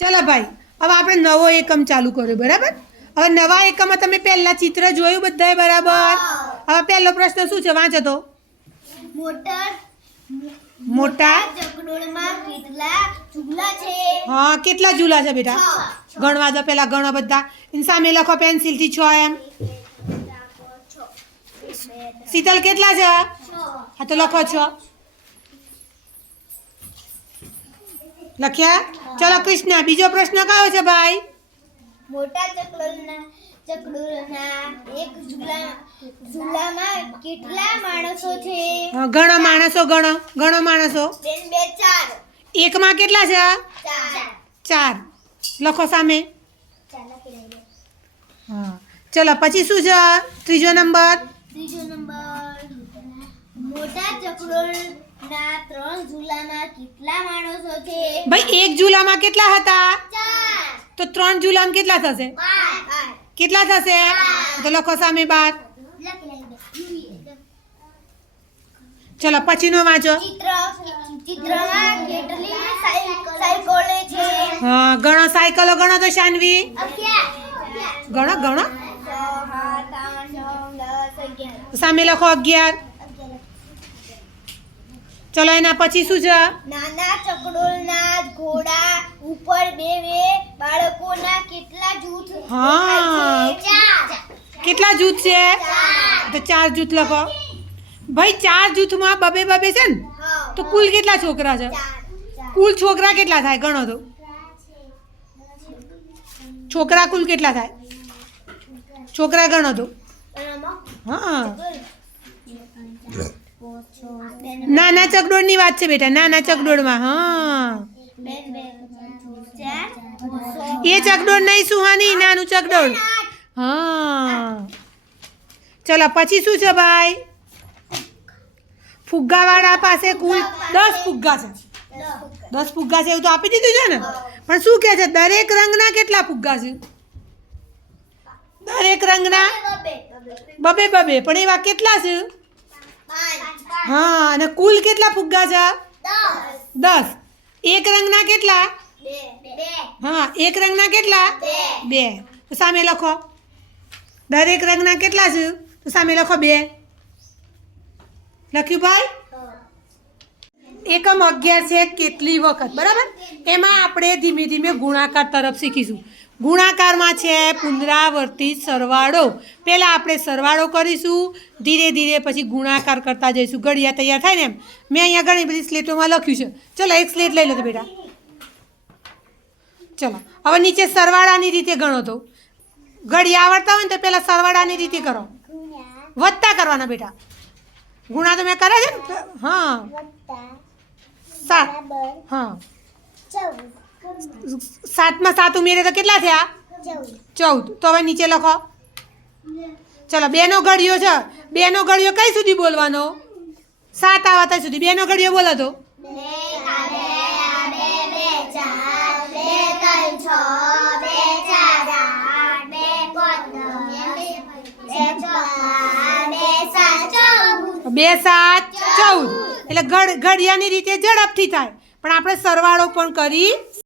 ચલો ભાઈ હવે આપણે નવો એકમ ચાલુ કર્યો બરાબર? હવે નવા એકમમાં તમે પહેલા ચિત્ર જોયું બધાએ બરાબર? હવે પહેલો પ્રશ્ન શું છે? વાંચો તો. મોટર મોટા? ચકડોળમાં કેટલા ઝૂલા છે? હા કેટલા ઝૂલા છે બેટા? ગણવા દો પહેલા ગણો બધા. એની સામે લખો પેન્સિલથી છ એમ. શીતલ કેટલા છે. હા તો લખો છો. લખ્યા? ચલો કૃષ્ણ બીજો પ્રશ્ન કયો છે ભાઈ? મોટા ચકડોળના ચકડોળના એક ઝૂલા ઝૂલામાં કેટલા માણસો છે? ગણો માણસો ગણો ગણો માણસો. બે ચાર. એકમાં કેટલા છે? ચાર. લખો સામે. હા. ચલો પછી શું છે? ત્રીજો નંબર. ત્રીજો નંબર. મોટા ચકડોળના ત્રણ ઝૂલામાં કેટલા માણસો છે? ભાઈ એક ઝૂલામાં કેટલા હતા? ચાર. તો ત્રણ ઝૂલામાં કેટલા થશે? કેટલા થશે? તો લખો સામે બાર. ચલો પછીનો વાંચો. ચિત્ર. ચિત્રમાં કેટલી સાયકલ છે? હા ગણો સાયકલો ગણો તો શાનવી. ગણો ગણો. સામે લખો અગિયાર. ચલો એના પછી શું છે? નાના ચકડોળના ઘોડા ઉપર બે બે બાળકોના કેટલા જૂથ હા. કેટલા જૂથ છે? તો ચાર જૂથ લખો. ભાઈ ચાર જૂથમાં બબે બબે છે ને? તો કુલ કેટલા છોકરા છે. કુલ છોકરા કેટલા થાય? ગણો તો. છોકરા કુલ કેટલા થાય? છોકરા ગણો તો. હા. નાના ચકડોળની વાત છે બેટા, નાના ચકડોળમાં, હા. બેન બે ચાર એ ચકડોળ નહીં સુહાની, નાનું ચકડોળ. હા. ચલો, પછી શું છે ભાઈ? ફુગ્ગાવાળા પાસે કુલ દસ ફુગ્ગા છે. દસ ફુગ્ગા છે એવું તો આપી દીધું છે ને? પણ શું કહે છે? દરેક રંગના કેટલા ફુગ્ગા છે? રંગના? બબે બબે. પણ એવા કેટલા છે? હા, અને કુલ કેટલા ફુગ્ગા છે? દસ. એક રંગના કેટલા? હા, એક રંગના કેટલા? બે. તો સામે લખો. દરેક રંગના કેટલા છે? તો સામે લખો બે. લખ્યું ભાઈ? એકમ અગિયાર છે, કેટલી વખત? બરાબર? એમાં આપણે ધીમે ધીમે ગુણાકાર તરફ શીખીશું. ગુણાકારમાં છે પુનરાવર્તિત સરવાળો. પહેલાં આપણે સરવાળો કરીશું ધીરે ધીરે પછી ગુણાકાર કરતા જઈશું. ઘડિયા તૈયાર થાય ને એમ. મેં અહીંયા ઘણી બધી સ્લેટોમાં લખ્યું છે. ચલો એક સ્લેટ લઈ લો તો બેટા. ચલો હવે નીચે સરવાળાની રીતે ગણો તો. ઘડિયા આવડતા હોય ને તો પહેલાં સરવાળાની રીતે કરો. વધતા કરવાના બેટા. ગુણા તો મેં કરે છે ને? હા. સાત. હા. સાતમાં સાત ઉમેરે તો કેટલા થયા? ચૌદ. તો હવે નીચે લખો. ચલો, બેનો ઘડિયો છે. બેનો ઘડિયો કઈ સુધી બોલવાનો? સાત આવા ત્યાં સુધી. બેનો ઘડિયો બોલો તો. બે સાત ચૌદ. એટલે ઘડ ઘડિયાની રીતે ઝડપથી થાય. પણ આપણે સરવાળો પણ કરી